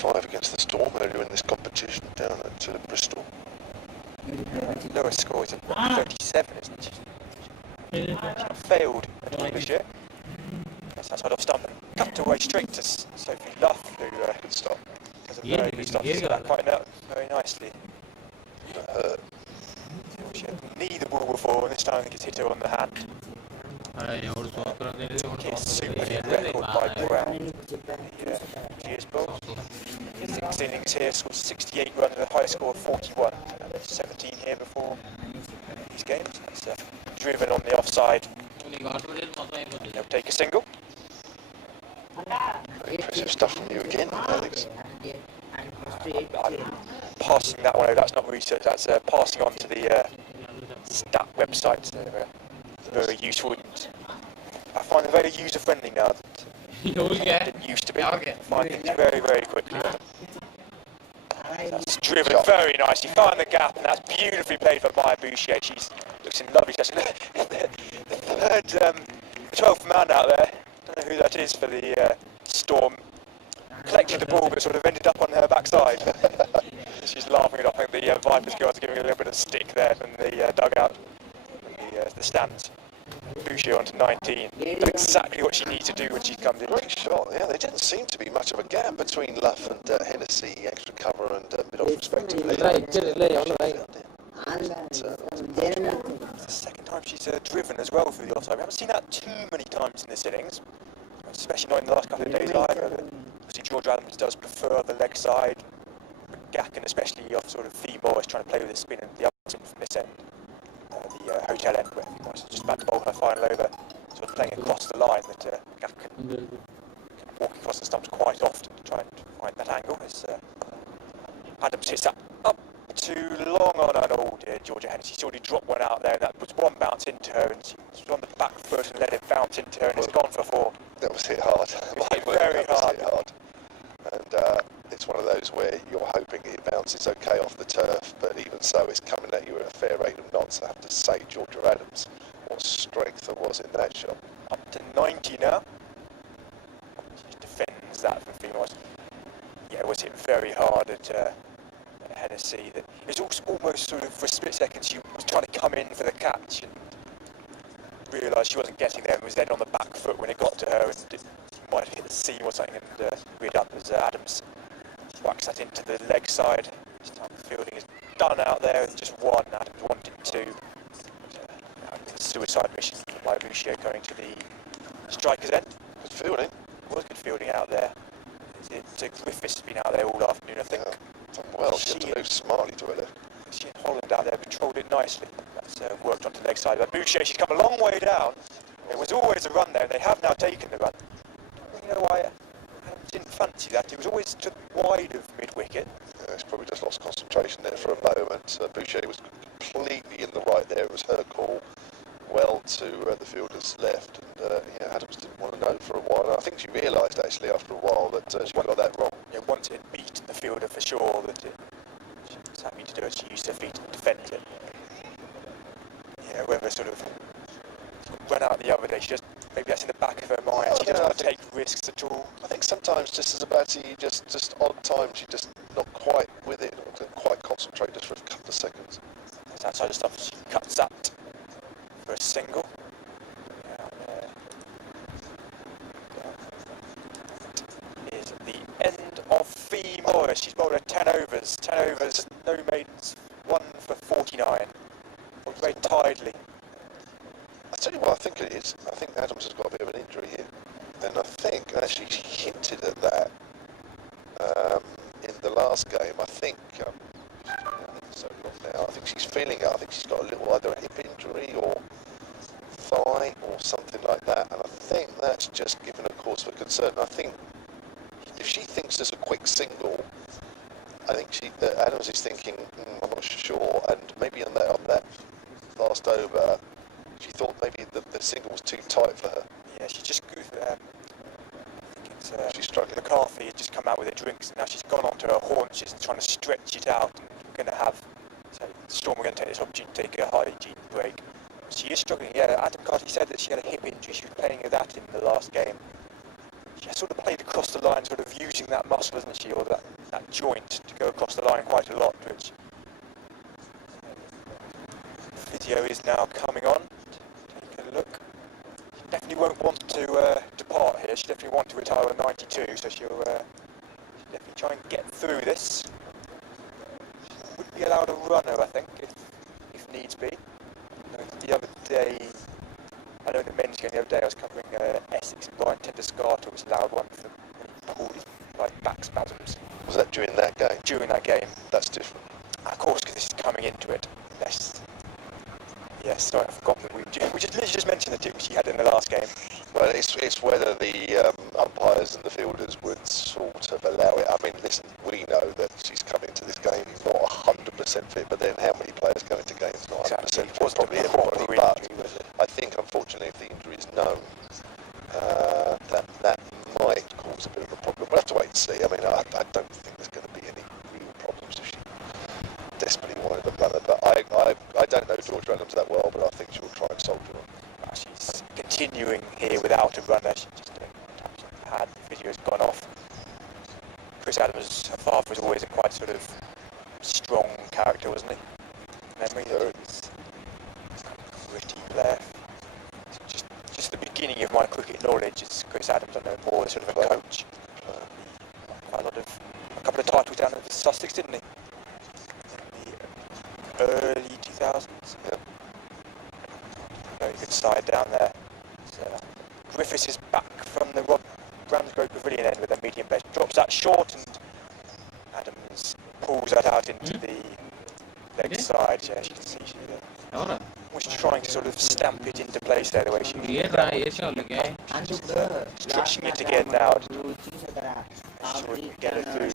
35 against the Storm earlier in this competition down at Bristol. Lowest score is 37, isn't it? She failed at all this year. That's outside off stump. Cut away straight to Sophie Luff, who Good stop. does a very good stuff. That quite out very nicely. She had knee the ball before, and this time I think it's hit her on the hand. It's super hit record by Brown. GS Bulls. 6 innings here, scored 68 runs with a high score of 41. 17 here before these games. That's driven on the offside. They'll take a single. Very impressive stuff from you again, Alex. I'm passing that one over. That's not research. That's passing on to the stat website. Very useful. I find them very user-friendly now. It used to be. I find things very, very quickly. That's driven very nicely. Found the gap, and that's beautifully played for Maya Boucher. She's looks in lovely session. The third 12th man out there. Don't know who that is for the Storm. Collected the ball, but sort of ended up on her backside. She's laughing it off. I think the Vipers girls are giving a little bit of stick there from the dugout, the stands. Boucher on to 19. Done exactly what she needs to do when she comes in. Great shot, yeah. There didn't seem to be much of a gap between Luff and Hennessy, extra cover and mid-off respectively. It's the second time she's driven as well through the offside. We haven't seen that too many times in this innings, especially not in the last couple of days either. Obviously George Adams does prefer the leg side. Gacken, especially off sort of Fee Morris, trying to play with his spin and the other from this end. The hotel end where Morris is just about to bowl her final over, sort of playing across the line that Gacken can walk across the stumps quite often to try and find that angle. As Adams hits that up too long on an old Georgia Hennessy. She's already dropped one out there, and that puts one bounce into her, and she's on the back foot and let it bounce into her, and it's gone for 4. That was hit hard. Very hard. Hit hard. And it's one of those where you're hoping it bounces okay off the turf, but even so, it's coming at you at a fair rate of knots. I have to say, Georgia Adams, what strength there was in that shot. Up to 90 now. She defends that from Femores. Yeah, it was hit very hard at Hennessy. It was almost sort of for a split second she was trying to come in for the catch and realised she wasn't getting there and was then on the back foot when it got to her, and it might have hit the seam or something and reared up as Adams whacks that into the leg side. This time the fielding is done out there with just 1. Adams wanted 2. Suicide mission by Boucher going to the striker's end. Good fielding. It was good fielding out there. Griffiths has been out there all afternoon, I think. Done well, she had to move smartly to her left. She and Holland out there controlled it nicely. That's worked onto the leg side. But Boucher, she's come a long way down. It was always a run there, and they have now taken the run. You know why I didn't fancy that? It was always to the wide of mid-wicket. Yeah, he's probably just lost concentration there for a moment. Boucher was completely in the right there. It was her call, well to the fielder's left. And Adams didn't want to know for a while. And I think she realised actually after a while that she got that wrong. Yeah, once it had beaten the fielder for sure, that she was happy to do it. She used her feet to defend it. Yeah, whether sort of run out the other day, she just maybe that's in the back of her mind. She doesn't want to take risks at all. I think sometimes just as a batsy, just odd times, she just not quite with it, or couldn't quite concentrate just for a couple of seconds. That's outside of stuff. She cuts that for a single. That is the end of Fee Morris. She's bowled her 10 overs. 10 overs, no maidens, 1 for 49. Bowled very tidily. I'll tell you what I think it is. I think Adams has got a bit of an injury here. And I think, actually she hinted at that in the last game. I think, so long now, I think she's feeling it. I think she's got a little, either a hip injury or thigh or something like that. And I think that's just given a cause for concern. I think if she thinks there's a quick single, I think Adams is thinking, I'm not sure. And maybe on that last over, she thought maybe the single was too tight for her. Yeah, she just, I think it's, she's struggling. McCarthy had just come out with her drinks, and now she's gone onto her haunches and trying to stretch it out. And we're going to have, so Storm are going to take this opportunity to take a hygiene break. She is struggling. Yeah, Adam Carty said that she had a hip injury. She was playing with that in the last game. She sort of played across the line, sort of using that muscle, isn't she, or that joint to go across the line quite a lot, which video is now coming on. Take a look. She definitely won't want to depart here. She definitely wants to retire at 92, so she'll definitely try and get through this. She would be allowed a runner, I think, if needs be. The other day, I know in the men's game the other day I was covering Essex and Brian Tedescarter was allowed one for them when he pulled his back spasms. Was that during that game? During that game. That's different. Of course, because this is coming into it. Yes, sorry, I forgot that we just mentioned the two she had in the last game. Well, it's whether the umpires and the fielders would sort of allow it. I mean, listen, we know that she's coming to this game not 100% fit, but then how many players go into games not 100% fit? Probably everybody, but I think, unfortunately, if the injury is known, that might cause a bit of a problem. We'll have to wait and see. I mean, I don't think there's going to be any real problems if she desperately wanted a runner, but I don't know Georgia Adams that well, but I think she'll try and soldier on. She's continuing here without a runner. She just had the video's gone off. Chris Adams, her father, was always a quite sort of strong character, wasn't he? Memory, gritty player. Just the beginning of my cricket knowledge is Chris Adams. I know more sort of a coach. Quite a couple of titles down at Sussex, didn't he? Early 2000s. Yeah. Very good side down there. So, Griffiths is back from the Ramsgrove Pavilion end with a medium pace. Drops that short and Adams pulls that out into the leg side. Yeah, she can see she was trying to sort of stamp it into place there the way she stretching it again now. She would get it through.